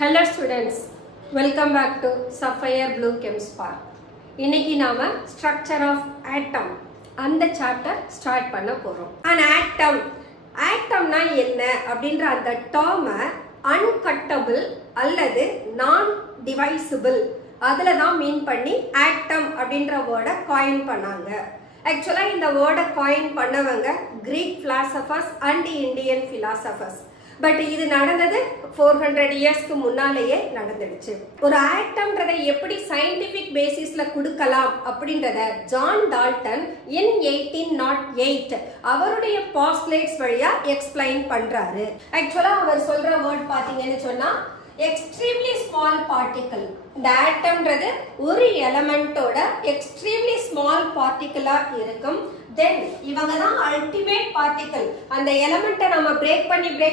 Hello students, welcome back to Sapphire Blue Chem Spark. இன்னைக்கு நாம structure of atom அந்த chapter start பண்ண போறோம். An atomனா என்ன அப்படின்ற அந்த term uncuttable அல்லது non divisible அதுல தான் மீன் பண்ணி atom அப்படின்ற வேர்டை காயின் பண்ணாங்க. ஆக்சுவலா இந்த வேர்டை காயின் பண்ணவங்க Greek philosophers and Indian philosophers. But இது நடந்தது 400 இயர்ஸ்க்கு முன்னாலேயே நடந்துடுச்சு. ஒரு ஆட்டம்ன்றதை எப்படி சயின்டிபிக் பேசிஸ்ல கொடுக்கலாம் அப்படின்றத ஜான் டால்டன் இன் 1808 அவருடைய பாஸ்ட்லேட்ஸ் வழியா எக்ஸ்பிளைன் பண்றாரு. ஆக்சுவலா அவர் சொல்ற வேர்ட் பாத்தீங்கன்னு சொன்னா எக்ஸ்ட்ரீம்லி ஸ்மால் பார்ட்டிகல். இந்த ஆட்டம்ன்றது ஒரு எலமெண்டோட எக்ஸ்ட்ரீம்லி ஸ்மால் பார்ட்டிகலா இருக்கும். தென் இவங்க தான் அல்டிமேட் பார்ட்டிகல். அந்த எலமெண்ட்டை நம்ம பிரேக்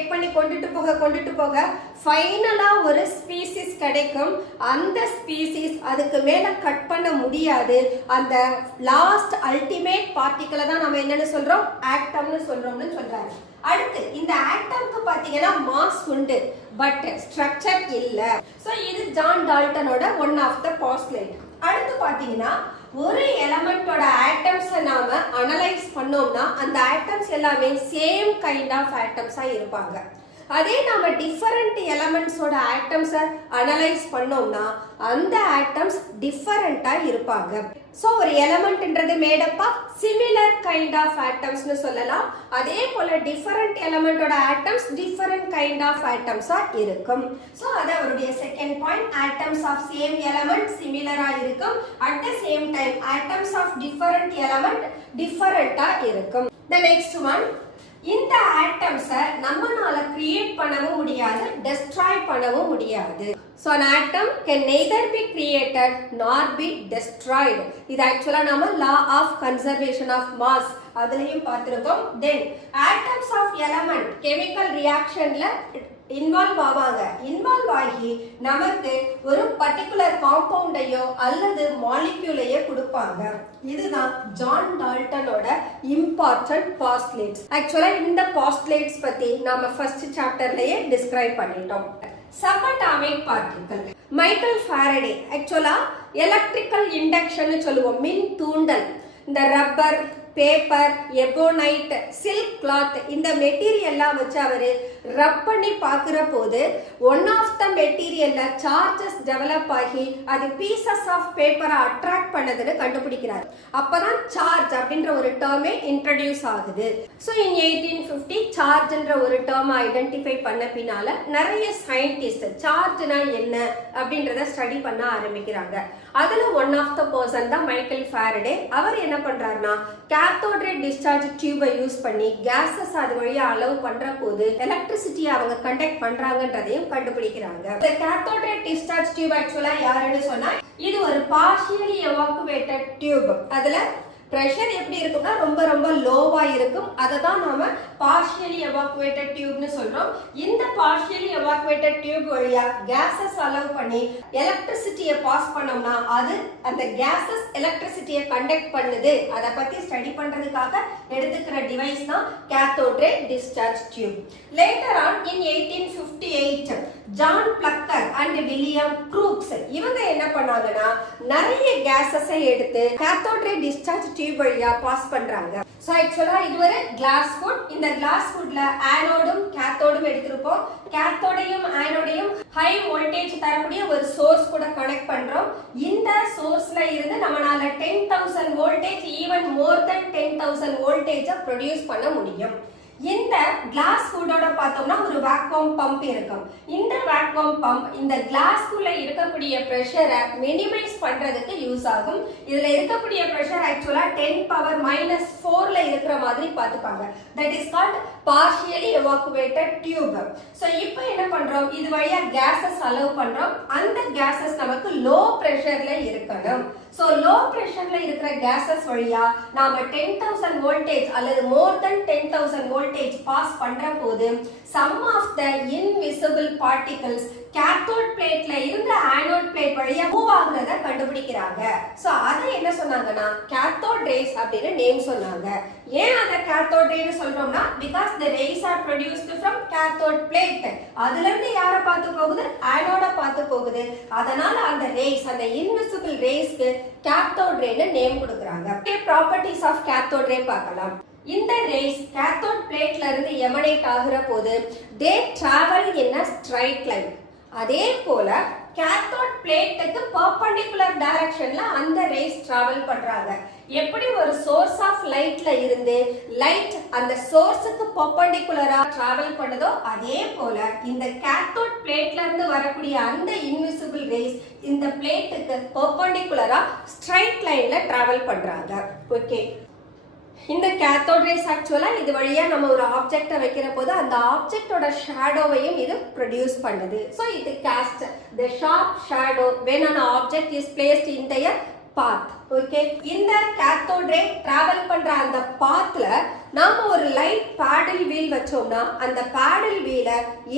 பண்ணி கொண்டுட்டு போக ஃபைனலா ஒரு ஸ்பீசிஸ் கிடைக்கும். அந்த ஸ்பீசிஸ் அதுக்கு மேல கட் பண்ண முடியாது. அந்த லாஸ்ட் அல்டிமேட் பார்ட்டிகலை தான் நம்ம என்னன்னு சொல்றோம், ஆட்டம்னு சொல்றோம்னு சொல்றாரு. அடுத்து இந்த ஆட்டம்க்கு பாத்தீங்கன்னா மாஸ் உண்டு, பட் ஸ்ட்ரக்சர் இல்ல. சோ இது ஜான் டால்டனோட ஒன் ஆஃப் த பாஸ்ட்லேட். அடுத்து பாத்தீங்கன்னா ஒரு எலமெண்டோட ஆட்டம்ஸை நாம அனலைஸ் பண்ணோம்னா அந்த ஆட்டம்ஸ் எல்லாமே சேம் கைண்ட் ஆஃப் ஆட்டம்ஸா இருப்பாங்க. அதே நாம டிஃபரண்ட் எலமெண்ட்ஸோட ஆட்டம்ஸை அனலைஸ் பண்ணோம்னா அந்த ஆட்டம்ஸ் டிஃபரண்டா இருப்பாங்க. ஸோ ஒரு எலமெண்ட்ன்றது made of similar kind of ஆட்டம்ஸ்னு சொல்லலாம். அதே போல டிஃபரண்ட் எலமெண்டோட ஆட்டம்ஸ் டிஃபரண்ட் கைண்ட் ஆஃப் ஆட்டம்ஸா இருக்கும். ஸோ அது அவருடைய second point. Atoms of same element சிமிலரா இருக்கும். At the same time atoms of different element டிஃபரண்டா இருக்கும். த நெக்ஸ்ட் ஒன், இந்த ஆட்டம்ஸை நம்மனால கிரியேட் பண்ணவும் முடியாது, டெஸ்ட்ராய் பண்ணவும் முடியாது. So an atom can neither be created nor be destroyed. இது ஆக்சுவலா நம்ம law of conservation of mass அதுலயும் பார்த்திருக்கோம். Then atoms of element chemical reactionல இன்வால்வ் ஆவாங்க. இன்வால்வ் ஆகி நமக்கு ஒரு பர்டிகுலர் காம்பவுண்டையோ அல்லது மாலிக்யூலையோ கொடுப்பாங்க. இதுதான் ஜான் டால்டனோட இம்பார்ட்டன்ட் பாஸ்ட்லேட்ஸ். ஆக்சுவலா இந்த பாஸ்ட்லேட்ஸ் பத்தி நாம ஃபர்ஸ்ட் சாப்டர்லயே டிஸ்கிரைப் பண்ணிட்டோம். Subatomic particle. Michael Faraday actually electrical induction சொல்லுவோம், மின் தூண்டல். இந்த rubber, paper, ebonite, silk cloth இந்த மெட்டீரியல்லாம் வச்சு அவரு ரப் பண்ணி பார்க்கிற போது ஒன் ஆஃப் த மெட்டீரியல்ல சார்ஜஸ் டெவலப் ஆகி அது பீசஸ் ஆஃப் பேப்பரை அட்ராக்ட் பண்ணதுன்னு கண்டுபிடிக்கிறார். அப்பதான் சார்ஜ் அப்படின்ற ஒரு டேர்மே இன்ட்ரடியூஸ் ஆகுது. ஸோ இன் 1850 சார்ஜ்ன்ற ஒரு டேர்ம் ஐடென்டிஃபை பண்ண பின்னால நிறைய சயின்டிஸ்ட் சார்ஜ்னா என்ன அப்படின்றத ஸ்டடி பண்ண ஆரம்பிக்கிறாங்க. அதுல ஒன் ஆஃப் த பர்சன் தான் மைக்கேல் ஃபாரடே. அவர் என்ன பண்றாருன்னா கேத்தோட் ரே டிஸ்சார்ஜ் டியூபை யூஸ் பண்ணி கேஸஸ் அது வழியா அலோவ் பண்ற போது எலக்ட்ரிசிட்டியை அவங்க கண்டக்ட் பண்றாங்கன்றதையும் கண்டுபிடிக்கிறாங்க. இந்த கேத்தோட் ரே டிஸ்சார்ஜ் டியூப் ஆக்சுவலா யாருன்னு சொன்னா இது ஒரு பார்ஷியலி எவாக்குவேட்டட் டியூப். அதுல பிரஷர் எப்படி இருக்கும்னா ரொம்ப ரொம்ப லோவா இருக்கும். அதை தான் நாம பார்ஷியலி எவாக்குவேட்டட் டியூப்னு சொல்றோம். இந்த பார்ஷியலி எவாக்குவேட்டட் டியூப் வழியா கேஸஸ் அலோவ் பண்ணி எலக்ட்ரிசிட்டியை பாஸ் பண்ணோம்னா அது அந்த கேஸஸ் எலக்ட்ரிசிட்டியை கண்டக்ட் பண்ணுது. அதை பத்தி ஸ்டடி பண்றதுக்காக எடுத்துக்கிற டிவைஸ் தான் cathode ray discharge tube. Later on in 1858 John Plücker and William Crookes இவங்க என்ன பண்ணாங்கன்னா நிறைய கேஸஸை எடுத்து கேத்தோட் ரே டிஸ்சார்ஜ் டியூப் வழியா பாஸ் பண்றாங்க. சோ ஆக்சுவலா இது ஒரு கிளாஸ் ஹுட். இந்த கிளாஸ் ஹுட்ல ஆனோடும் கேத்தோடும் எடுத்திருப்போம். கேத்தோடையும் ஆனோடையும் ஹை வோல்டேஜ் தரக்கூடிய ஒரு சோர்ஸ் கூட கனெக்ட் பண்றோம். இந்த சோர்ஸ்ல இருந்து நம்மளால 10,000 வோல்டேஜ் ஈவன் மோர் தென் 10,000 வோல்டேஜ் ப்ரொடியூஸ் பண்ண முடியும். இந்த கிளாஸ் ஹுட்டோட பார்த்தோம்னா ஒரு வேக்யூம் பம்ப் இருக்கும். இந்த வேக்யூம் பம்ப் இந்த கிளாஸ்க்குள்ள இருக்கக்கூடிய பிரஷரை மினிமைஸ் பண்றதுக்கு யூஸ் ஆகும். இதுல இருக்கக்கூடிய பிரஷர் ஆக்சுவலா 10⁻⁻⁴ இருக்கிற மாதிரி பார்த்துப்பாங்க. That is called partially evacuated tube. So இப்போ என்ன பண்றோம், இது வழியா கேஸஸ் அலோவ் பண்றோம். அந்த கேஸஸ் நமக்கு லோ பிரஷர்ல இருக்கணும். சோ லோ பிரஷர்ல இருக்கிற கேஸஸ் வழியா நாம 10,000 வோல்டேஜ் அல்லது மோர் தென் 10,000 வோல்டேஜ் பாஸ் பண்ற போது some of the invisible particles cathode பிளேட்ல இருந்து ஆனோட் பிளேட் வழியா மூவ் ஆகுறத கண்டுபிடிக்கிறாங்க. சோ அதை என்ன சொன்னாங்கன்னா கேத்தோட் ரேஸ் அப்படின்னு நேம் சொன்னாங்க. ஏன் அத கேத்தோட் ரேன்னு சொல்றோம்னா because the rays are produced from cathode plate. அதுல இருந்து யாரை பார்த்துக்கோ போகுது, ஆனோட பார்த்து போகுது. அதனால அந்த ரேஸ், அந்த இன்விசிபிள் ரேஸ்க்கு கேத்தோட் ரேன்னு நேம் கொடுக்குறாங்க. ப்ராப்பர்ட்டிஸ் ஆஃப் கேத்தோட் ரே பார்க்கலாம். இந்த ரேஸ் கேத்தோட் பிளேட்ல இருந்து எமனேட் ஆகுற போது தே travel in a straight line. அதே போல கேத்தோட் பிளேட்டுக்கு பெர்பெண்டிகுலர் டைரக்ஷன்ல அந்த ரேஸ் டிராவல் பண்றாங்க. எப்படி ஒரு சோர்ஸ் ஆஃப் லைட்ல இருந்து லைட் அந்த சோர்ஸுக்கு பெர்பெண்டிகுலரா டிராவல் பண்ணுதோ அதே போல இந்த கேத்தோட் பிளேட்ல இருந்து வரக்கூடிய அந்த இன்விசிபிள் ரேஸ் இந்த பிளேட்டுக்கு பெர்பெண்டிகுலரா ஸ்ட்ரைட் லைன்ல டிராவல் பண்றாங்க. ஓகே, இந்த கேத்தோட் ரேஸ் ஆக்சுவலா இது வழியா நம்ம ஒரு ஆப்ஜெக்ட வைக்கிற போது அந்த ஆப்ஜெக்டோட ஷேடோவையும் இது ப்ரொடியூஸ் பண்ணுது. ஸோ இது cost the sharp shadow when an object is placed in their path. Okay, இந்த கேத்தோட் ரே டிராவல் பண்ற அந்த பாத்ல நாம ஒரு லைட் பேடல் வீல் வச்சோம்னா அந்த பேடல் வீல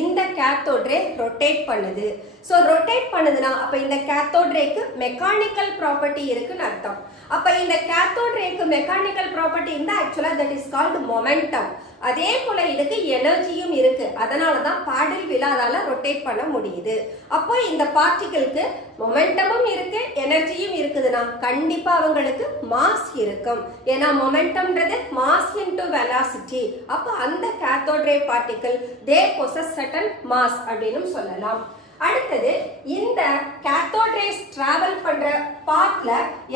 இந்த கேத்தோட் ரே ரொட்டேட் பண்ணுது. ஸோ ரொட்டேட் பண்ணுதுன்னா அப்ப இந்த கேத்தோட் ரேக்கு மெக்கானிக்கல் ப்ராப்பர்ட்டி இருக்குன்னு அர்த்தம். அப்ப இந்த கேத்தோட் ரேக்கு மெக்கானிக்கல் ப்ராப்பர்ட்டி இருந்தா ஆக்சுவலா தட் இஸ் கால்டு மொமெண்டம். அதே போல இதுக்கு எனர்ஜியும் இருக்கு. அதனாலதான் பேடல் வீல அதால ரொட்டேட் பண்ண முடியுது. அப்போ இந்த பார்ட்டிகிளுக்கு மொமெண்டமும் இருக்கு, எனர்ஜியும் இருக்குதுன்னா கண்டிப்பா அவங்களுக்கு மாஸ் இருக்கும். ஏன்னா மொமெண்டம்ன்றது மாஸ் இன்டு வெலாசிட்டி. அப்ப அந்த cathode ray particle they possess certain mass அப்படின்னு சொல்லலாம். அடுத்தது இந்த கேத்தோட் ரேஸ் டிராவல் பண்ற பாத்ல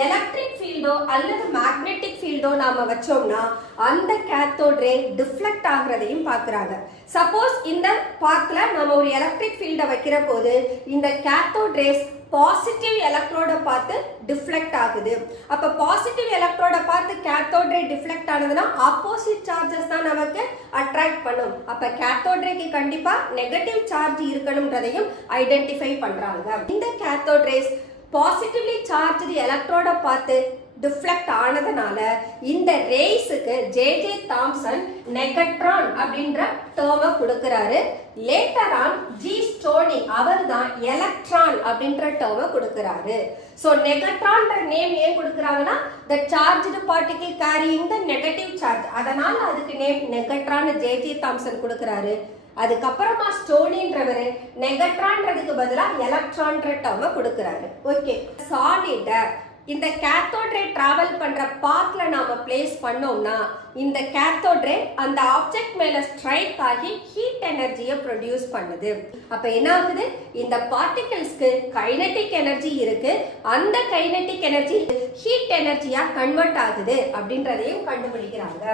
எலக்ட்ரிக் ஃபீல்டோ அல்லது மேக்னெட்டிக் ஃபீல்டோ நாம வச்சோம்னா அந்த கேத்தோட் ரே டிஃப்ளெக்ட் ஆகுறதையும் பார்க்கறாங்க. சப்போஸ் இந்த பாத்ல நம்ம ஒரு எலக்ட்ரிக் ஃபீல்ட வைக்கிற போது இந்த கேத்தோட் ரேஸ் பாசிட்டிவ் எலக்ட்ரோட பார்த்து டிஃப்ளெக்ட் ஆகுது. அப்ப பாசிட்டிவ் எலக்ட்ரோட பார்த்து கேத்தோட் ரே டிஃப்ளெக்ட் ஆனதுன்னா ஆப்போசிட் சார்ஜஸ் தான் நமக்கு அட்ராக்ட் பண்ணும். அப்ப கேத்தோட் ரேக்கு கண்டிப்பா நெகட்டிவ் சார்ஜ் இருக்கணும்ன்றதையும் ஐடென்டிஃபை பண்றாங்க. இந்த கேத்தோட் ரேஸ் பாசிட்டிவ்லி சார்ஜ்டு எலக்ட்ரோட பார்த்து டிஃப்ளெக்ட் ஆனதுனால இந்த ரேஸுக்கு ஜே தாம்சன் நெகட்ரான் அப்படின்ற டேர்மை கொடுக்கிறாரு. லேட்டர் ஆன் ஜி ஸ்டோனி அவர் தான் எலக்ட்ரான் அப்படின்ற டேர்மை கொடுக்கிறாரு. சோ நெகட்ரான்ற நேம் ஏன் கொடுக்கறாங்கன்னா the charged particle carrying the negative charge. அதனால அதுக்கு நேம் நெகட்ரான் ஜே தாம்சன் கொடுக்கிறாரு. அதுக்கப்புறமா ஸ்டோனின்றவரு நெகட்ரான்றதுக்கு பதிலா எலக்ட்ரான்ற டேர்மை கொடுக்கிறாரு. ஓகே, சாலிட இந்த கேத்தோட் ரே டிராவல் பண்ற பாத்ல நாம பிளேஸ் பண்ணோம்னா இந்த கேத்தோட் ரே அந்த ஆப்ஜெக்ட் மேல ஸ்ட்ரைக் ஆகி ஹீட் எனர்ஜியை ப்ரொடியூஸ் பண்ணுது. அப்ப என்ன ஆகுது, இந்த பார்ட்டிகிள்ஸ்க்கு கைனெட்டிக் எனர்ஜி இருக்கு. அந்த கைனெட்டிக் எனர்ஜி ஹீட் எனர்ஜியா கன்வெர்ட் ஆகுது அப்படின்றதையும் கண்டுபிடிக்கிறாங்க.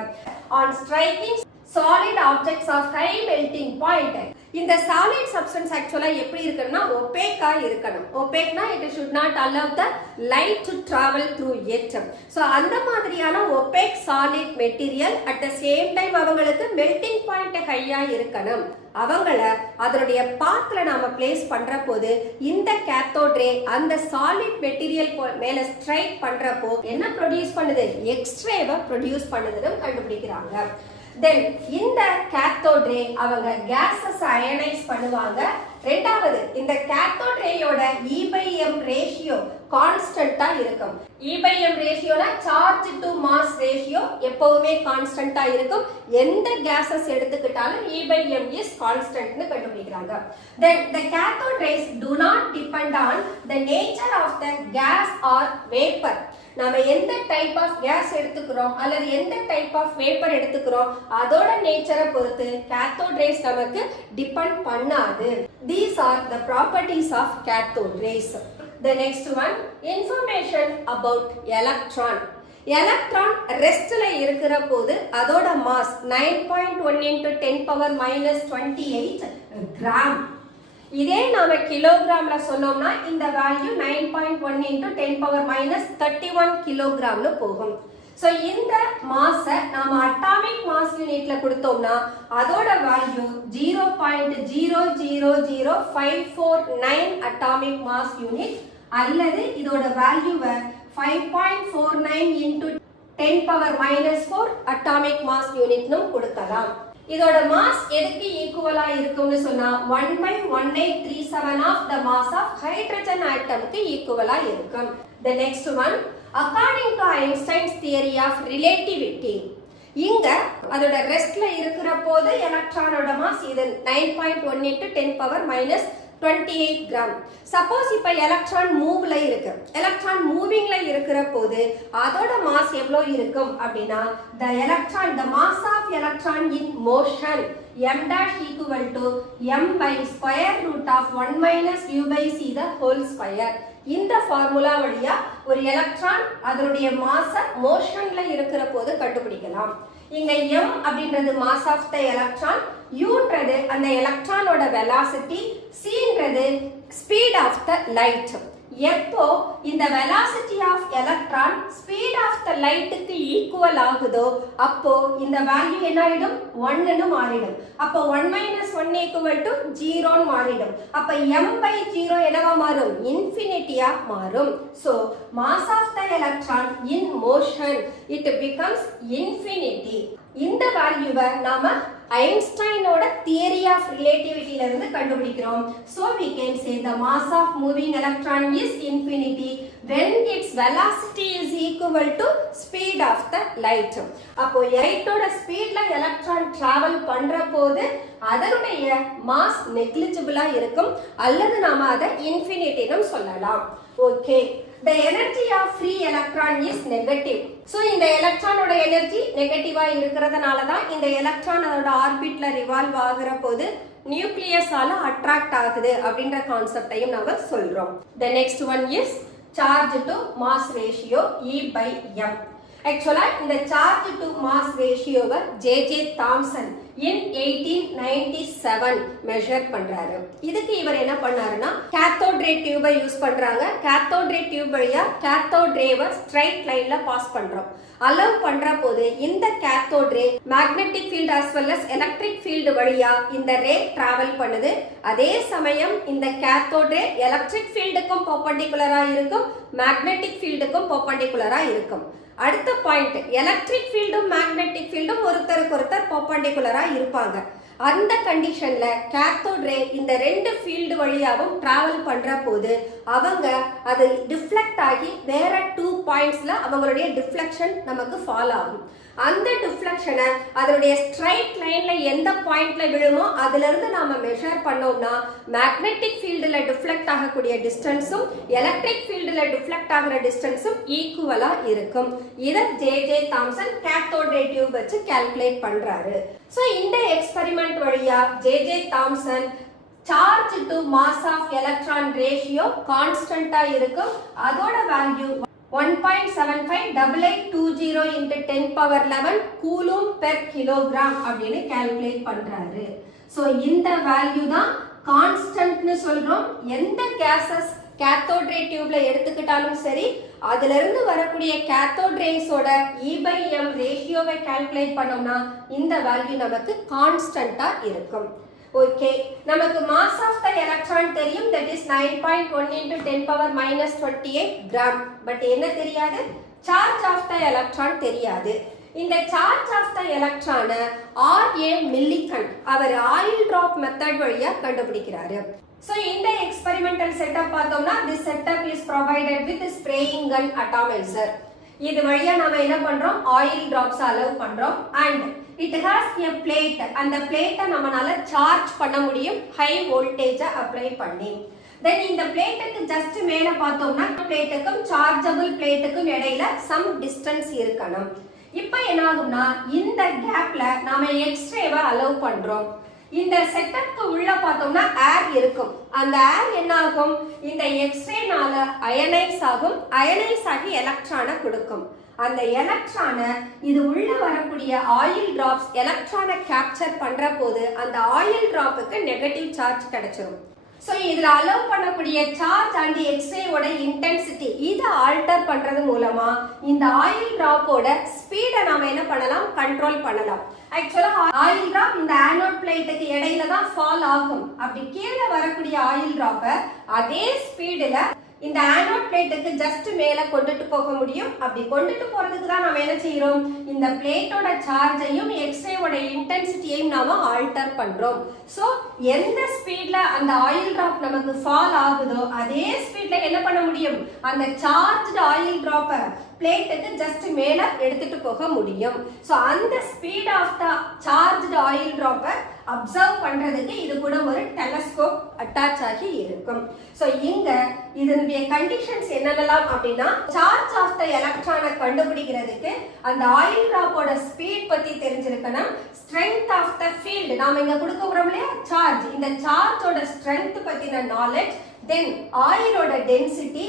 On striking solid objects of high melting point. இந்த solid substance actually எப்படி இருக்கணும்னா opaque-ஆ இருக்கணும். opaque-னா it should not allow the light to travel through it. so அந்த மாதிரியான opaque solid material at the same time அவங்களுக்கு melting point high-ஆ இருக்கணும். அவங்கள அதனுடைய பாத்ல நாம பிளேஸ் பண்ற போது இந்த கேத்தோட் ரே அந்த சாலிட் மெட்டீரியல் மேல ஸ்ட்ரைக் பண்றப்போ என்ன ப்ரொடியூஸ் பண்ணுது, எக்ஸ்ரேவை ப்ரொடியூஸ் பண்ணுதுன்னு கண்டுபிடிக்கிறாங்க. தென் இந்த கேத்தோட் ரே அவங்க கேஸஸ் அயனைஸ் பண்ணுவாங்க. ரெண்டாவது இந்த கேத்தோட் ரேயோட E/m ரேஷியோ கான்ஸ்டன்ட்டா இருக்கும். E/m ரேஷியோனா சார்ஜ் டு மாஸ் ரேஷியோ எப்பவுமே கான்ஸ்டன்ட்டா இருக்கும். எந்த கேஸஸ் எடுத்துக்கிட்டாலும் E/m இஸ் கான்ஸ்டன்ட்னு கண்டுபிடிக்கிறாங்க. Then the cathode rays do not depend on the nature of the gas or vapor. நாம எந்த டைப் ஆஃப் கேஸ் எடுத்துக்கிறோம் அல்லது எந்த டைப் ஆஃப் வேப்பர் எடுத்துக்கிறோம் அதோட நேச்சரை பொறுத்து கேத்தோட் ரேஸ் நமக்கு டிபெண்ட் பண்ணாது. These are the properties of cathode rays. The next one, information about electron. Electron ரெஸ்ட்ல இருக்கிற போது அதோட mass 9.1 into 10 power minus 28 gram. இதே நாம கிலோகிராம்ல சொன்னோம்னா இந்த வேல்யூ 9.1 into 10 power minus 31 கிலோகிராம்னு போகும். சோ இந்த மாஸ நாம அட்டாமிக் மாஸ் யூனிட்ல கொடுத்தோம்னா அதோட வேல்யூ 0.000549 அட்டாமிக் மாஸ் யூனிட் அல்லது இதோட வேல்யூவை 5.49 into 10 power minus 4 atomic mass யூனிட்னு கொடுக்கலாம். இதோட மாஸ் எதுக்கு ஈக்குவலா இருக்கும்னு சொன்னா 1/1837 of the mass of hydrogen atomக்கு ஈக்குவலா இருக்கும். The next one, according to Einstein's theory of relativity, இங்க அதோட ரெஸ்ட்ல இருக்கிற போது எலக்ட்ரானோட மாஸ் இது 9.1 into 10 power minus 28 gram. Suppose இப்ப எலக்ட்ரான் மூவ்ல இருக்கு, எலக்ட்ரான் மூவிங்ல இருக்கிற போது அதோட மாஸ் எவ்வளவு இருக்கும் அப்படின்னா the mass of electron in motion m dash equal to m by square root of 1 minus u by c the whole square. இந்த ஃபார்முலா வழியா ஒரு எலக்ட்ரான் அதனுடைய மாஸ மோஷன்ல இருக்கிற போது கண்டுபிடிக்கலாம். இங்க m அப்படின்றது மாஸ் ஆஃப் த எலக்ட்ரான், uன்றது அந்த எலக்ட்ரானோட வெலாசிட்டி, cன்றது ஸ்பீட் ஆஃப் த லைட். எப்போ இந்த velocity of electron speed of the லைட்டுக்கு ஈக்குவல் ஆகுதோ அப்போ இந்த வேல்யூ என்ன ஆயிடும்? 1 ன்னு மாறிடும். அப்போ 1 minus 1 equal to 0 ன்னு மாறிடும். அப்ப m by 0 என்னவா மாறும்? இன்ஃபினிட்டியா மாறும். So mass of the electron in motion it becomes infinity. இந்த வேல்யூவை நாம ஐன்ஸ்டைனோட தியரி ஆஃப் ரிலேட்டிவிட்டில இருந்து கண்டுபிடிக்கிறோம். So we can say the mass of moving electron is infinity when its velocity is equal to speed of the light. அப்போ லைட்டோட ஸ்பீட்ல electron travel பண்ற போது அதனுடைய மாஸ் நெக்லிஜிபிளா இருக்கும், அல்லது நாம அதை இன்ஃபினிட்டினும் சொல்லலாம். Okay, the energy of free electron is negative. So இந்த எலக்ட்ரானோட எனர்ஜி நெகட்டிவா இருக்கிறதுனால தான் இந்த எலக்ட்ரான் அதோட ஆர்பிட்ல ரிவால்வ் ஆகுற போது நியூக்ளியஸால அட்ராக்ட் ஆகுது அப்படின்ற கான்செப்டையும் நாம சொல்றோம். The next one is charge to mass ratio E by m. ஆக்சுவலா இந்த சார்ஜ் டு மாஸ் ரேஷியோவை ஜே தாம்சன் in 1897 மெஷர் பண்றாரு. இதுக்கு இவர் என்ன பண்ணாருன்னா கேத்தோட் ரே டியூபை யூஸ் பண்றாங்க. கேத்தோட் ரே டியூப் வழியா கேத்தோட் ரேவை ஸ்ட்ரைட் லைன்ல பாஸ் பண்றோம். அலோவ் பண்ற போது இந்த cathode ray magnetic field as well as electric field வழியா இந்த ரே டிராவல் பண்ணுது. அதே சமயம் இந்த கேத்தோட் ரே எலக்ட்ரிக் ஃபீல்டுக்கும் பெர்பெண்டிகுலரா இருக்கும், மேக்னெட்டிக் ஃபீல்டுக்கும் பெர்பெண்டிகுலரா இருக்கும். அடுத்த பாயிண்ட், எலக்ட்ரிக் ஃபீல்டும் மேக்னெட்டிக் ஃபீல்டும் ஒருத்தருக்கு ஒருத்தர் பெர்பெண்டிகுலரா இருப்பாங்க. அந்த கண்டிஷன்ல கேத்தோட் ரே இந்த ரெண்டு ஃபீல்டு வழியாவும் டிராவல் பண்ற போது அவங்க அது டிஃப்ளெக்ட் ஆகி வேற 2 பாயிண்ட்ஸ்ல அவங்களுடைய டிஃப்ளெக்ஷன் நமக்கு ஃபால் ஆகும். அந்த டிஃப்ளெக்ஷனை அதனுடைய ஸ்ட்ரைட் லைன்ல எந்த பாயிண்ட்ல விழுமோ அதுல இருந்து நாம மெஷர் பண்ணோம்னா மேக்னெட்டிக் ஃபீல்டுல டிஃப்ளெக்ட் ஆகக்கூடிய டிஸ்டன்ஸும் எலக்ட்ரிக் ஃபீல்டுல டிஃப்ளெக்ட் ஆகிற டிஸ்டன்ஸும் ஈக்குவலா இருக்கும். இதை J Thomson cathode ray tube வச்சு கால்குலேட் பண்றாரு. சோ இந்த எக்ஸ்பெரிமெண்ட் வழியா J Thomson charge to mass of electron ratio கான்ஸ்டன்டா இருக்கும். அதோட value 1.758820 into 10 power 11 coulomb per kilogram அப்படின்னு கால்குலேட் பண்றாரு. சோ இந்த வேல்யூ தான் கான்ஸ்டன்ட்னு சொல்றோம். எந்த கேசஸ் கேத்தோட் ரே டியூப்ல எடுத்துக்கிட்டாலும் சரி, அதுல இருந்து வரக்கூடிய கேத்தோட் ரேஸோட E by m ரேஷியோவை கால்குலேட் பண்ணோம்னா இந்த வேல்யூ நமக்கு கான்ஸ்டன்ட்டா இருக்கும். ஓகே, நமக்கு மாஸ் ஆஃப் த எலக்ட்ரான் தெரியும், that is 9.1 into 10 power minus 28 கிராம். பட் என்ன தெரியாது? சார்ஜ் ஆஃப் த எலக்ட்ரான் தெரியாது. இந்த சார்ஜ் ஆஃப் த எலக்ட்ரான RA மில்லிகன் அவர் ஆயில் டிராப் மெத்தட் வழியா கண்டுபிடிக்கிறாரு. So இந்த எக்ஸ்பெரிமெண்டல் செட்டப் பார்த்தோம்னா this setup is provided with spraying gun atomizer. இது வழியா நாம என்ன பண்றோம்? ஆயில் டிராப்ஸ் அலோவ் பண்றோம். and it has a plate. அந்த பிளேட்டை நம்மனால சார்ஜ் பண்ண முடியும் ஹை வோல்டேஜ அப்ளை பண்ணி. தென் இந்த பிளேட்டுக்கு ஜஸ்ட் மேல பார்த்தோம்னா பிளேட்டுக்கும் சார்ஜபிள் பிளேட்டுக்கும் இடையில சம் டிஸ்டன்ஸ் இருக்கணும். இப்போ என்ன ஆகும்னா இந்த கேப்ல நாம எக்ஸ்ரேவை அலோவ் பண்றோம். இந்த செட்டப்க்கு உள்ள பார்த்தோம்னா ஏர் இருக்கும். அந்த ஏர் என்ன ஆகும்? இந்த எக்ஸ்ரேனால அயனைஸ் ஆகும். அயனைஸ் ஆகி எலக்ட்ரானை கொடுக்கும். அந்த எலக்ட்ரானை இது உள்ள வரக்கூடிய ஆயில் டிராப்ஸ் எலக்ட்ரானை கேப்சர் பண்ற போது அந்த ஆயில் டிராப்புக்கு நெகட்டிவ் சார்ஜ் கிடைச்சிரும். சோ இதுல அலோவ் பண்ணக்கூடிய சார்ஜ் அண்ட் எக்ஸ்ரேவோட இன்டென்சிட்டி இதை ஆல்டர் பண்றது மூலமா இந்த ஆயில் டிராப்போட ஸ்பீடை நாம என்ன பண்ணலாம்? கண்ட்ரோல் பண்ணலாம். ஆக்சுவலா ஆயில் டிராப் இந்த ஆனோட் பிளேட்டுக்கு இடையில தான் ஃபால் ஆகும். அப்படி கீழே வரக்கூடிய ஆயில் டிராப்பை அதே ஸ்பீடுல இந்த ஆனோட் பிளேட்டுக்கு ஜஸ்ட் மேல கொண்டுட்டு போக முடியும். அப்படி கொண்டுட்டு போறதுக்கு தான் நாம என்ன செய்யறோம்? இந்த பிளேட்டோட சார்ஜையும் எக்ஸ்ரேவோட இன்டென்சிட்டியையும் நாம ஆல்டர் பண்றோம். சோ எந்த ஸ்பீட்ல அந்த ஆயில் டிராப் நமக்கு ஃபால் ஆகுதோ அதே ஸ்பீட்ல என்ன பண்ண முடியும்? அந்த சார்ஜ்டு ஆயில் டிராப்பை பிளேட்டுக்கு ஜஸ்ட் மேல எடுத்துட்டு போக முடியும். ஸோ அந்த speed of the charged oil டிராப்பை அப்சர்வ் பண்றதுக்கு இது கூட ஒரு டெலஸ்கோப் அட்டாச் ஆகி இருக்கும். ஸோ இங்க இதனுடைய கண்டிஷன்ஸ் என்னெல்லாம் அப்படின்னா, சார்ஜ் ஆஃப் த எலக்ட்ரானை கண்டுபிடிக்கிறதுக்கு அந்த ஆயில் டிராப்போட ஸ்பீட் பத்தி தெரிஞ்சிருக்கணும். ஸ்ட்ரென்த் ஆஃப் த ஃபீல்ட் நாம இங்க கொடுக்க போறோம் இல்லையா சார்ஜ், இந்த சார்ஜோட ஸ்ட்ரென்த் பத்தின நாலேஜ், தென் ஆயிலோட டென்சிட்டி,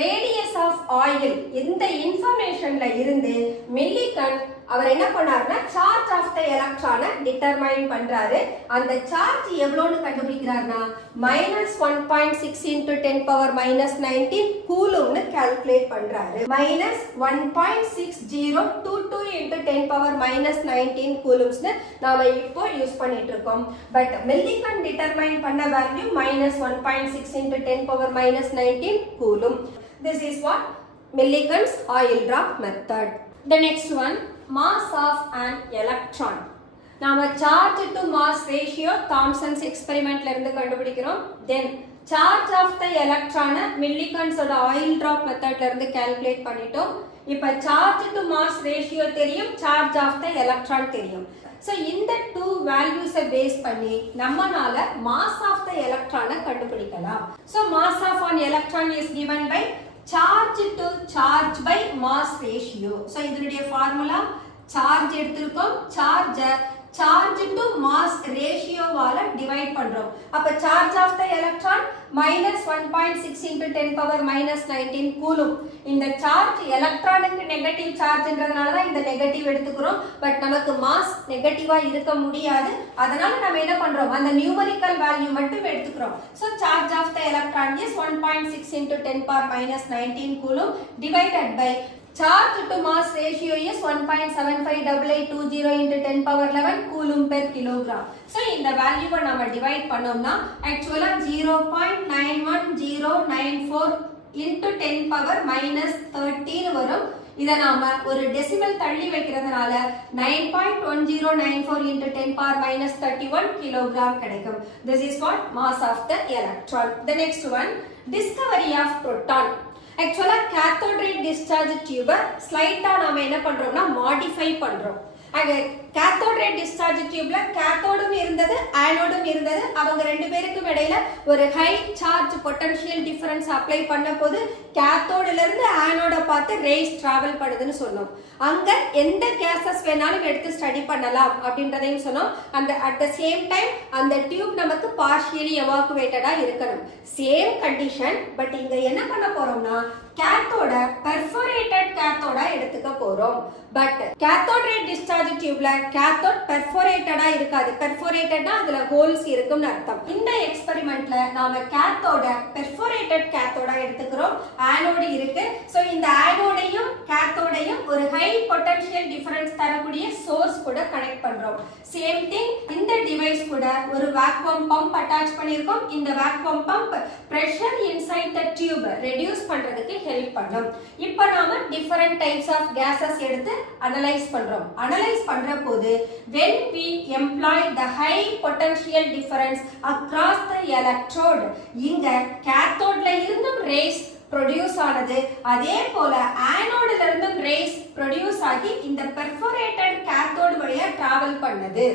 ரேடியஸ் ஆஃப் ஆயில், இந்த இன்ஃபர்மேஷன்ல இருந்து மில்லிகன் அவர் என்ன பண்ணாருன்னா சார்ஜ் ஆஃப் த எலக்ட்ரானை டிட்டர்மைன் பண்றாரு. அந்த சார்ஜ் எவ்வளோன்னு கண்டுபிடிக்கிறாருன்னா -1.6 × 10⁻−19 கூலும்னு கால்குலேட் பண்றாரு. -1.6022 × 10⁻−19 கூலும்ஸ்னு நாம இப்போ யூஸ் பண்ணிட்டு இருக்கோம். பட் மில்லிகன் டிட்டர்மைன் பண்ண value -1.6 × 10⁻−19 coulomb. This is what Millikan's oil drop method. The next one, mass of an electron. நாம charge to mass ratio Thomson's எக்ஸ்பெரிமெண்ட்ல இருந்து கண்டுபிடிக்கிறோம். Then charge of the electron Millikan's ஓட oil drop methodல இருந்து calculate பண்ணிட்டோம். இப்ப charge to mass ratio தெரியும், charge of the electron தெரியும். So இந்த two values பேஸ் பண்ணி நம்மனால mass of the electron கண்டுபிடிக்கலாம். So mass of an electron is given by charge to charge by mass ratio. So இதனுடைய formula charge எடுத்துருக்கோம், charge to mass ratio வால divide பண்றோம். அப்ப charge of the electron -1.6 × 10⁻−19 coulomb. இந்த charge எலக்ட்ரானுக்கு negative சார்ஜ்ன்றதுனால தான் இந்த நெகட்டிவ் எடுத்துக்கிறோம். பட் நமக்கு மாஸ் நெகட்டிவா இருக்க முடியாது, அதனால நம்ம என்ன பண்றோம் அந்த நியூமரிக்கல் வேல்யூ மட்டும் எடுத்துக்கிறோம். So charge of the electron is 1.6 × 10⁻−19 coulomb divided by charge to mass ratio is 1.758820 × 10⁻11 coulomb per kilogram. So இந்த வேல்யூவை நாம டிவைட் பண்ணோம்னா ஆக்சுவலா 0.91094 × 10⁻−13 வரும். இத நாம ஒரு டெசிமல் தள்ளி வைக்கிறதுனால 9.1094 × 10⁻−31 கிலோகிராம் கிடைக்கும். This is what mass of the electron. The next one, discovery of proton. ஆக்சுவலா cathode ray discharge tube ஸ்லைட்டா நாம என்ன பண்றோம்னா மாடிஃபை பண்றோம். அங்க cathode ray discharge tubeல கேத்தோடும் இருந்தது, ஆனோடும் இருந்தது. அவங்க ரெண்டு பேருக்கும் இடையில ஒரு high charge potential difference apply பண்ண போது கேத்தோடுல இருந்து ஆனோட பார்த்து ரேஸ் டிராவல் பண்ணுதுன்னு சொன்னோம். அங்க எந்த கேசஸ் வேணாலும் எடுத்து ஸ்டடி பண்ணலாம் அப்படின்றதையும் சொன்னோம். அந்த அட் த சேம் டைம் அந்த டியூப் நமக்கு பார்ஷியலி எவாக்குவேட்டடா இருக்கணும். Same condition. பட் இங்க என்ன பண்ண போறோம்னா கேத்தோட பெர்ஃபோரேட்டட் கேத்தோட எடுத்துக்க போறோம். பட் கேத்தோட் ரே டிஸ்சார்ஜ் டியூப்ல கேத்தோட் பெர்ஃபோரேட்டடா இருக்காது. பெர்ஃபோரேட்டட்னா அதுல ஹோல்ஸ் இருக்கும்னு அர்த்தம். இந்த எக்ஸ்பெரிமெண்ட்ல நாம கேத்தோட பெர்ஃபோரேட்டட் கேத்தோட எடுத்துக்கிறோம். ஆனோடு இருக்கு. சோ இந்த ஆனோடையும் கேத்தோடையும் ஒரு ஹை பொட்டன்ஷியல் டிஃபரன்ஸ் தரக்கூடிய சோர்ஸ் கூட கனெக்ட் பண்றோம். சேம் திங் இந்த டிவைஸ் கூட ஒரு வாக்வம் பம்ப் அட்டாச் பண்ணிருக்கோம். இந்த vacuum pump pressure inside the tube reduce பண்றதுக்கு ஹெல்ப் பண்ணும். இப்போ நாம டிஃபரண்ட் டைப்ஸ் ஆஃப் கேஸஸ் எடுத்து அனலைஸ் பண்றோம். அனலைஸ் பண்ற போது when we employ the high potential difference across the electrode, இங்க கேத்தோட்ல இருந்தும் ரேஸ் ப்ரொடியூஸ் ஆனது, அதே போல ஆனோட்ல இருந்தும் ரேஸ் ப்ரொடியூஸ் ஆகி இந்த பெர்ஃபோரேட்டட் கேத்தோட் வழியா டிராவல் பண்ணது.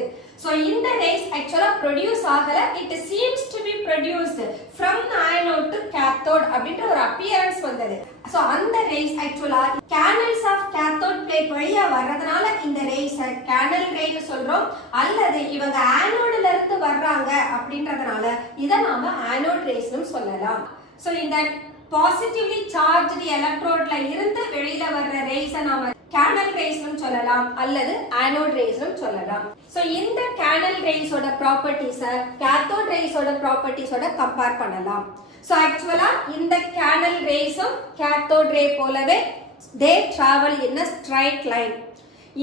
So இந்த ரேஸ் ஆக்சுவலா ப்ரொடியூஸ் ஆகல, it seems to be produced from anode to cathode அப்படின்ற ஒரு அப்பியரன்ஸ் வந்தது. So அந்த ரேஸ் ஆக்சுவலா canals of cathode plate வழியா வர்றதுனால இந்த ரேஸ் canal ரேன்னு சொல்றோம். அல்லது இவங்க ஆனோட்ல இருந்து வர்றாங்க அப்படின்றதுனால இத நாம ஆனோட் ரேஸ்னு சொல்லலாம். So இந்த பாசிட்டிவ்லி சார்ஜ்டு எலக்ட்ரோட்ல இருந்து வெளியில வர்ற ரேஸை நாம கேனல் ரேஸ்னு சொல்லலாம் அல்லது ஆனோட் ரேஸ்னு சொல்லலாம். சோ இந்த கேனல் ரேஸோட ப்ராப்பர்ட்டிஸை கேத்தோட் ரேஸோட ப்ராப்பர்ட்டிஸோட கம்பேர் பண்ணலாம். சோ ஆக்சுவலா இந்த கேனல் ரேஸும் கேத்தோட் ரே போலவே they travel in a straight line.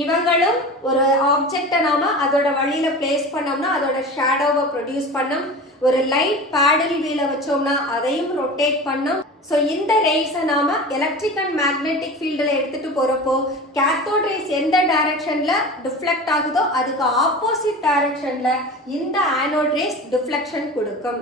இவங்களும் ஒரு ஆப்ஜெக்டை நாம அதோட வழியில பிளேஸ் பண்ணோம்னா அதோட ஷேடோவை ப்ரொடியூஸ் பண்ணும். ஒரு லைட் பேடல் வீல வச்சோம்னா அதையும் ரொட்டேட் பண்ணும். சோ இந்த ரேஸை நாம எலக்ட்ரிக் அண்ட் மேக்னெட்டிக் ஃபீல்டில் எடுத்துட்டு போறப்போ கேத்தோட் ரேஸ் எந்த டைரக்ஷன்ல டிஃப்ளெக்ட் ஆகுதோ அதுக்கு ஆப்போசிட் டைரக்ஷன்ல இந்த ஆனோட் ரேஸ் டிஃப்ளெக்ஷன் கொடுக்கும்.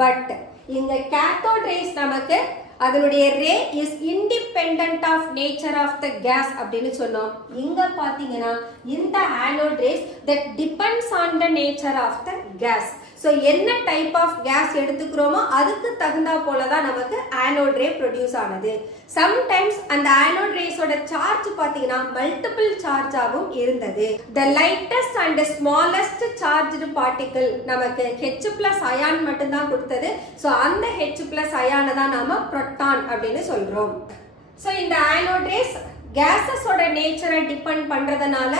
பட் இங்க கேத்தோட் ரேஸ் நமக்கு அதனுடைய ray is independent of nature of the gas அப்படின்னு சொன்னோம். இங்க பாத்தீங்கன்னா இந்த anode rays that depends on the nature of the gas. So என்ன டைப் ஆஃப் கேஸ் எடுத்துக்கிறோமோ அதுக்கு தகுந்தா போல தான் நமக்கு ஆனோட் ரே ப்ரொடியூஸ் ஆனது. சம்டைம்ஸ் அந்த ஆனோட் ரேஸோட சார்ஜ் பார்த்தீங்கன்னா மல்டிபிள் சார்ஜாகவும் இருந்தது. The lightest and smallest charged particle நமக்கு H+ அயான் மட்டும்தான் கொடுத்தது. ஸோ அந்த H+ அயானை தான் நாம புரோட்டான் அப்படின்னு சொல்றோம். ஸோ இந்த ஆனோட் ரேஸ் கேஸஸோட நேச்சரை டிபெண்ட் பண்றதுனால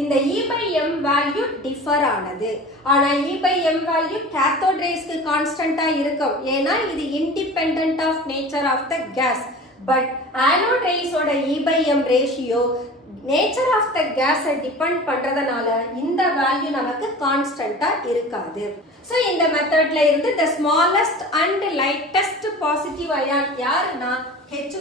இந்த E/m வேல்யூ டிஃபர் ஆனது. ஆனா E/m வேல்யூ கேத்தோட் ரேஸ்க்கு கான்ஸ்டன்டா இருக்கும். ஏன்னா இது independent of nature of the gas. But anode ரேஸோட E/m ratio nature of the கேஸை டிபெண்ட் பண்றதுனால இந்த வேல்யூ நமக்கு கான்ஸ்டன்டா இருக்காது. ஸோ இந்த மெத்தட்ல இருந்து the smallest and lightest positive ion யாருன்னா H+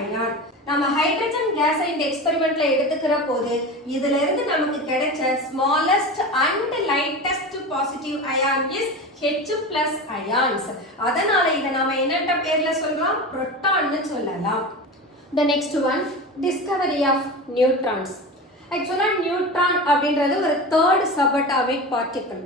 அயான். நம்ம ஹைட்ரஜன் கேஸை இந்த எக்ஸ்பெரிமெண்ட்ல எடுத்துக்கிற போது இதுல இருந்து நமக்கு கிடைச்ச smallest and lightest positive ion is H+ ions. அதனால இதை நாம என்ன பேர்ல சொல்லலாம்? புரோட்டான்னு சொல்லலாம். The next one, discovery of neutrons. Actually neutron அப்படின்றது ஒரு third subatomic particle.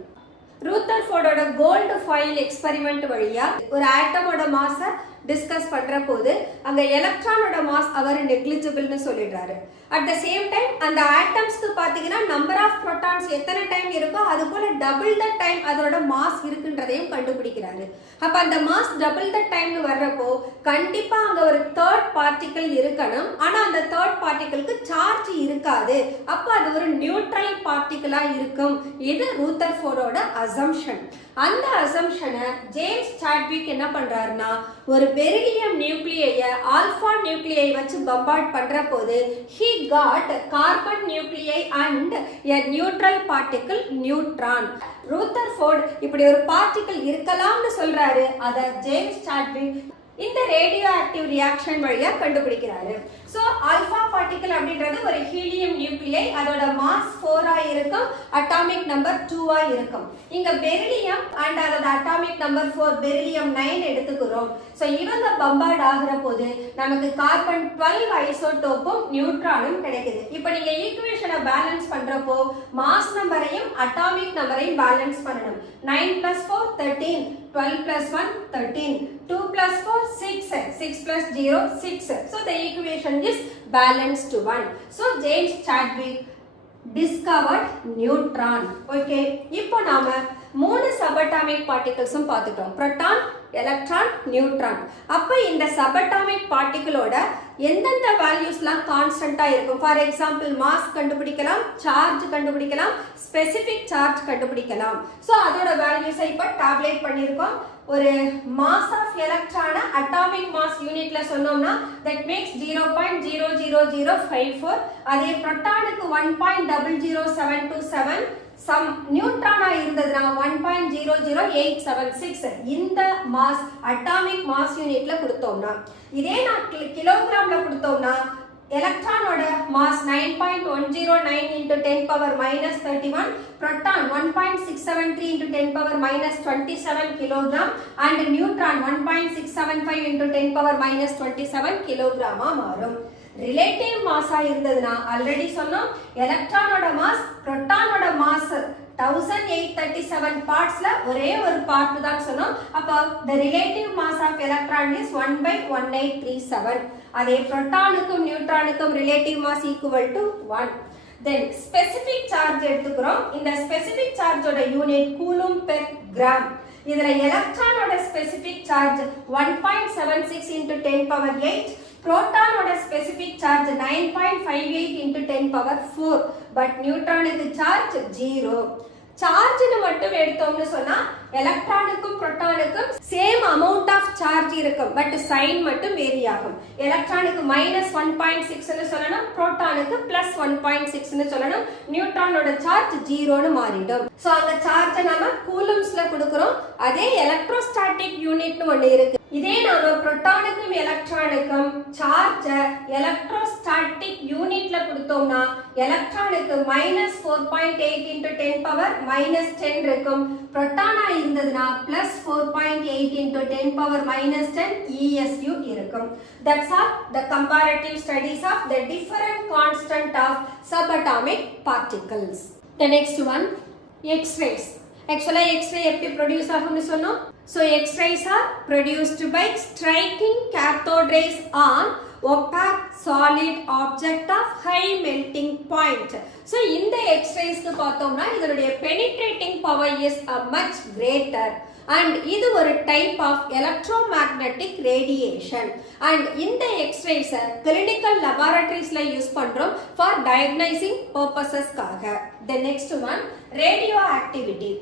ரூதர்ஃபோர்டோட கோல்டு ஃபாயில் எக்ஸ்பெரிமெண்ட் வழியா ஒரு ஆட்டமோட மாஸை டிஸ்கஸ் பண்ற போது அங்க எலக்ட்ரானோட மாஸ் அவர் நெக்லிஜிபிள்னு சொல்லிடுறாரு. அட் த சேம் டைம் அந்த ஆட்டம்ஸ்க்கு பாத்தீங்கன்னா நம்பர் ஆஃப் புரோட்டான்ஸ் எத்தனை டைம் இருக்கோ அது போல டபுள் த டைம் அதோட மாஸ் இருக்குன்றதையும் கண்டுபிடிக்கிறாரு. அப்ப அந்த மாஸ் டபுள் த டைம்னு வர்றப்போ கண்டிப்பா அங்க ஒரு தேர்ட் பார்ட்டிகிள் இருக்கணும். ஆனா அந்த தேர்ட் பார்ட்டிகிளுக்கு சார்ஜ் இருக்காது. அப்ப அது ஒரு நியூட்ரல் பார்ட்டிகிளா இருக்கும். இது ரூதர்ஃபோர்டோட அசம்ஷன். அந்த அசம்ஷனை ஜேம்ஸ் சாட்விக் என்ன பண்றாருன்னா ஒரு பெரிலியம் நியூக்ளியை ஆல்பா நியூக்ளியை வச்சு பம்பார்ட் பண்ற போது he got carbon nuclei and a neutral particle neutron. Rutherford இப்படி ஒரு பார்ட்டிகிள் இருக்கலாம்னு சொல்றாரு. அத ஜேம்ஸ் சாட்விக் இந்த ரேடியோ ஆக்டிவ் ரியாக்ஷன் வழியா கண்டுபிடிக்கிறாரு. சோ ஆல்பா பார்ட்டிகிள் அப்படின்றது ஒரு ஹீலியம் நியூக்ளியை, அதோட மாஸ் 4 இருக்கும், அட்டாமிக் நம்பர் 2 இருக்கும். இங்க பெரிலியம் அண்ட் அதோட அட்டாமிக் நம்பர் 4 பெரிலியம் 9 எடுத்துக்கிறோம். சோ இவங்க பம்பார்ட் ஆகுற போது நமக்கு கார்பன் 12 ஐசோடோப்பும் நியூட்ரானும் கிடைக்குது. இப்போ நீங்க ஈக்குவேஷனை பேலன்ஸ் பண்றப்போ மாஸ் நம்பரையும் அட்டாமிக் நம்பரையும் பேலன்ஸ் பண்ணணும். 9 + 4 13, 12 + 1 13, 2 + 4 6, 6 + 0 6. So the equation is balanced to 1. So James Chadwick discovered neutron. Okay, இப்போ நாம மூணு சபட்டாமிக் பார்ட்டிகிள்ஸும் பார்த்துட்டோம். Proton, electron, neutron. அப்ப இந்த சபட்டாமிக் பார்ட்டிகிளோட எந்தெந்த வேல்யூஸ்லாம் கான்ஸ்டன்டா இருக்கும்? ஃபார் எக்ஸாம்பிள் மாஸ் கண்டுபிடிக்கலாம், சார்ஜ் கண்டுபிடிக்கலாம், ஸ்பெசிபிக் சார்ஜ் கண்டுபிடிக்கலாம். ஸோ அதோட வேல்யூஸை இப்போ டேப்லேட் பண்ணியிருக்கோம். ஒரு மாஸ் ஆஃப் எலக்ட்ரான அட்டாமிக் மாஸ் யூனிட்ல சொன்னோம்னா தட் மேக்ஸ் 0.00054. அதே புரோட்டானுக்கு 1.00727, சம் நியூட்ரானா இருந்ததுனா 1.00876. இந்த மாஸ் அட்டாமிக் மாஸ் யூனிட்ல கொடுத்தோம்னா, இதே நான் கிலோகிராம்ல கொடுத்தோம்னா எலக்ட்ரானோட mass 9.109 into 10⁻³ proton 1.673 into 10⁻27 kilogram and neutron 1.675 into 10⁻27 கிலோகிராமா மாறும். ரிலேட்டிவ் மாஸா இருந்ததுன்னா ஆல்ரெடி சொன்னோம் எலக்ட்ரானோட மாஸ் புரோட்டானோட மாஸ் 1837 பார்ட்ஸ்ல ஒரே ஒரு பார்ட் தான் சொன்னோம். அப்போ the relative mass of electron is 1/1837. அதே புரோட்டானுக்கும் நியூட்ரானுக்கும் relative mass equal to 1. Then specific charge எடுத்துக்கிறோம். இந்த specific chargeோட யூனிட் கூலும் பெர் கிராம். இதுல எலக்ட்ரானோட ஸ்பெசிபிக் சார்ஜ் 1.76 into 10⁸. புரோட்டானோட ஸ்பெசிபிக் சார்ஜ் 9.58 into 10⁴. பட் நியூட்ரானுக்கு சார்ஜ் 0. சார்ஜ்னு மட்டும் எடுத்தோம்னு சொன்னா எலக்ட்ரானுக்கும் புரோட்டானுக்கும் சேம் அமௌண்ட் ஆஃப் சார்ஜ் இருக்கும். பட் சைன் மட்டும் வேரி ஆகும். எலக்ட்ரானுக்கு -1.6 சொல்லணும், புரோட்டானுக்கு +1.6 சொல்லணும். நியூட்ரானோட சார்ஜ் 0னு மாறிடும். சோ அந்த சார்ஜை நாம கூலம்ஸ்ல கொடுக்கிறோம். அதே எலக்ட்ரோஸ்டாட்டிக் யூனிட்னு ஒண்ணு இருக்கு. இதே நாம புரோட்டானுக்கும் எலக்ட்ரானுக்கும் சார்ஜ எலக்ட்ரோஸ்டாட்டிக் யூனிட்ல கொடுத்தோம்னா எலக்ட்ரானுக்கு -4.8 into 10 பவர் -10 இருக்கும். புரோட்டானா இருந்ததுன்னா +4.8 into 10 பவர் -10 ESU இருக்கும். That's all the comparative studies of the different constant of subatomic particles. The next one, X-rays. Actually X-ray எப்படி produce ஆகும்னு சொன்னோம். So X-rays are produced by striking cathode rays on opaque solid object of high melting point. So இந்த X-rays க்கு பார்த்தோம்னா இதனுடைய penetrating power is much greater and இது ஒரு type of electromagnetic radiation and இந்த X-rays clinical laboratories ல use பண்றோம் for diagnosing purposes காக. The next one, radioactivity.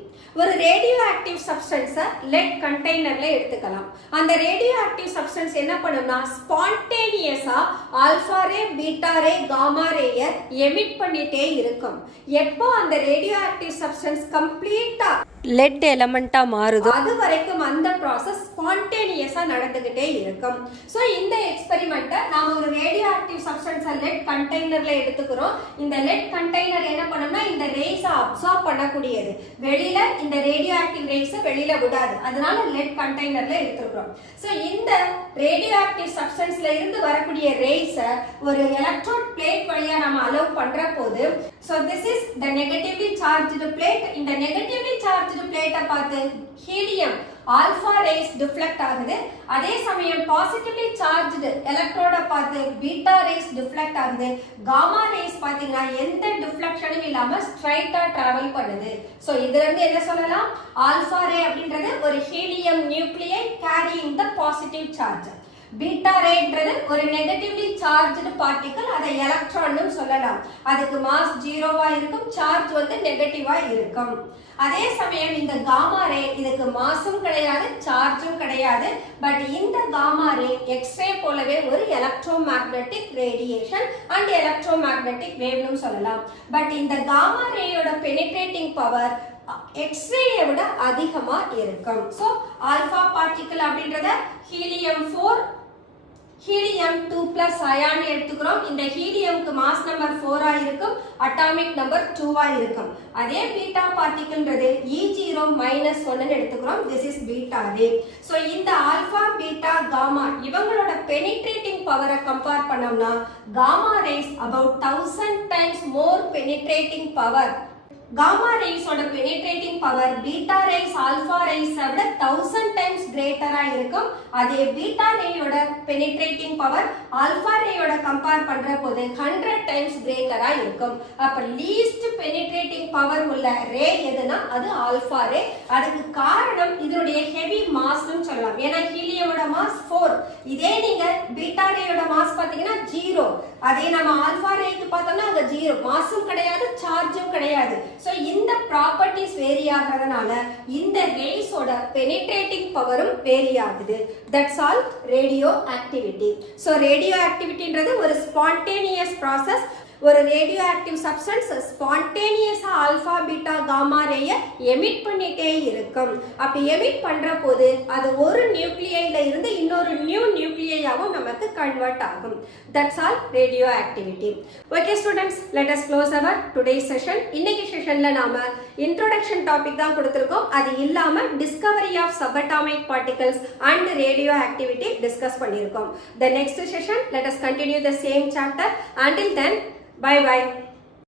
ஒரு ரேடியோ ஆக்டிவ் சப்ஸ்டன்ஸை லெட் கண்டெய்னர்ல எடுத்துக்கலாம். அந்த ரேடியோ ஆக்டிவ் சப்ஸ்டன்ஸ் என்ன பண்ணும்னா ஸ்பான்டேனியஸா ஆல்பா ரே, பீட்டா ரே, காமா ரேயை எமிட் பண்ணிட்டே இருக்கும். எப்போ அந்த ரேடியோ ஆக்டிவ் சப்ஸ்டன்ஸ் கம்ப்ளீட்டா லெட் எலமெண்டா மாறுது அது வரைக்கும் அந்த ப்ராசஸ் ஸ்பான்டேனியஸா நடந்துகிட்டே இருக்கும். ஸோ இந்த எக்ஸ்பெரிமெண்ட்டை நாம ஒரு ரேடியோ ஆக்டிவ் சப்ஸ்டன்ஸை லெட் கண்டெய்னர்ல எடுத்துக்கிறோம். இந்த லெட் கண்டெய்னர் என்ன பண்ணணும்னா இந்த ரேஸை அப்சார்ப் பண்ணக்கூடியது, வெளியில இந்த ரேடியோ ஆக்டிவ் ரேஸை வெளியில விடாது, அதனால லெட் கண்டெய்னர்ல எடுத்துக்கிறோம். ஸோ இந்த ரேடியோ ஆக்டிவ் சப்ஸ்டன்ஸ்ல இருந்து வரக்கூடிய ரேஸை ஒரு எலக்ட்ரோட் பிளேட் வழியா நம்ம அலோவ் பண்ற போது, so this is the negatively charged plate. இந்த நெகட்டிவ்லி சார்ஜ்டு பிளேட்டை பார்த்து ஹீலியம் ஆல்பா ரேஸ் டிஃப்ளெக்ட் ஆகுது. அதே சமயம் பாசிட்டிவ்லி சார்ஜ்டு எலக்ட்ரோட பார்த்து பீட்டா ரேஸ் டிஃப்ளெக்ட் ஆகுது. காமா ரேஸ் பாத்தீங்கன்னா எந்த டிஃப்ளெக்ஷனும் இல்லாம ஸ்ட்ரைட்டா டிராவல் பண்ணுது. சோ இதுல இருந்து என்ன சொல்லலாம், ஆல்பா ரே அப்படின்றது ஒரு ஹீலியம் நியூக்ளியை carrying the positive charge. Beta ரேன்றது ஒரு நெகட்டிவ்லி சார்ஜ்டு பார்ட்டிகல், அதை எலக்ட்ரான்னு சொல்லலாம். அதுக்கு மாஸ் 0வா இருக்கும், சார்ஜ் வந்து நெகட்டிவா இருக்கும். அதே சமயம் இந்த காமா ரே இதுக்கு மாஸும் கிடையாது, சார்ஜும் கிடையாது. பட் இந்த காமா ரே எக்ஸ்ரே போலவே ஒரு எலக்ட்ரோமேக்னெட்டிக் ரேடியேஷன் அண்ட் எலக்ட்ரோமேக்னெட்டிக் வேவ்னு சொல்லலாம். பட் இந்த காமா ரேயோட பெனிட்ரேட்டிங் பவர் எக்ஸ்ரேயை விட அதிகமா இருக்கும். சோ ஆல்பா பார்ட்டிகல் அப்படின்றத ஹீலியம் 4 ஹீலியம் 2+ அயான் எடுத்துக்கிறோம். இந்த ஹீலியம்க்கு மாஸ் நம்பர் 4ஆ இருக்கும், அட்டாமிக் நம்பர் 2ஆ இருக்கும். அதே பீட்டா பார்ட்டிகல்ன்றது E0 -1 எடுத்துக்கிறோம். This is beta ray. So இந்த ஆல்பா, பீட்டா, காமா இவங்களோட பெனிட்ரேட்டிங் பவரை கம்பேர் பண்ணோம்னா gamma rays about 1000 times more penetrating power. Gamma ரேஸோட penetrating power beta rays alpha ரேஸை விட 1000 times கிரேட்டரா இருக்கும். அதே பீட்டா ரேயோட பெனிட்ரேட்டிங் பவர் ஆல்பா ரேயோட கம்பேர் பண்ற போது 100 times கிரேட்டரா இருக்கும். அப்ப லீஸ்ட் பெனிட்ரேட்டிங் பவர் உள்ள ரே எதுனா அது ஆல்பா ரே. அதுக்கு காரணம் இதனுடைய ஹெவி மாஸ்னு சொல்லலாம். ஏன்னா ஹீலியமோட மாஸ் 4, இதே நீங்க பீட்டா ரேயோட மாஸ் பாத்தீங்கன்னா 0. அதே நம்ம ஆல்பா ரேக்கு பார்த்தோம்னா அங்க 0, மாஸும் கிடையாது, சார்ஜும் கிடையாது. சோ இந்த ப்ராப்பர்ட்டிஸ் வேரி ஆகிறதுனால இந்த ரேஸோட பெனிட்ரேட்டிங் பவரும் வேரி ஆகுது. That's all radioactivity. So ரேடியோ ஆக்டிவிட்டின்றது ஒரு ஸ்பான்டேனியஸ் ப்ராசஸ். ஒரு ரேடியோ ஆக்டிவ் சப்ஸ்டன்ஸ் ஸ்பான்டேனியஸா ஆல்பா, பீட்டா, காமா ரேயை எமிட் பண்ணிட்டே இருக்கும். அப்படி எமிட் பண்ற போது அது ஒரு நியூக்ளியைல இருந்து இன்னொரு நியூ நியூக்ளியாவும் நமக்கு கன்வெர்ட் ஆகும். That's all radioactivity. Okay students, let us close our today's session. இன்னைக்கு செஷன்ல நாம இன்ட்ரோடக்ஷன் டாபிக் தான் கொடுத்திருக்கோம். அது இல்லாம discovery of subatomic particles and radioactivity discuss பண்ணியிருக்கோம். The next session, let us continue the same chapter. Until then, bye bye.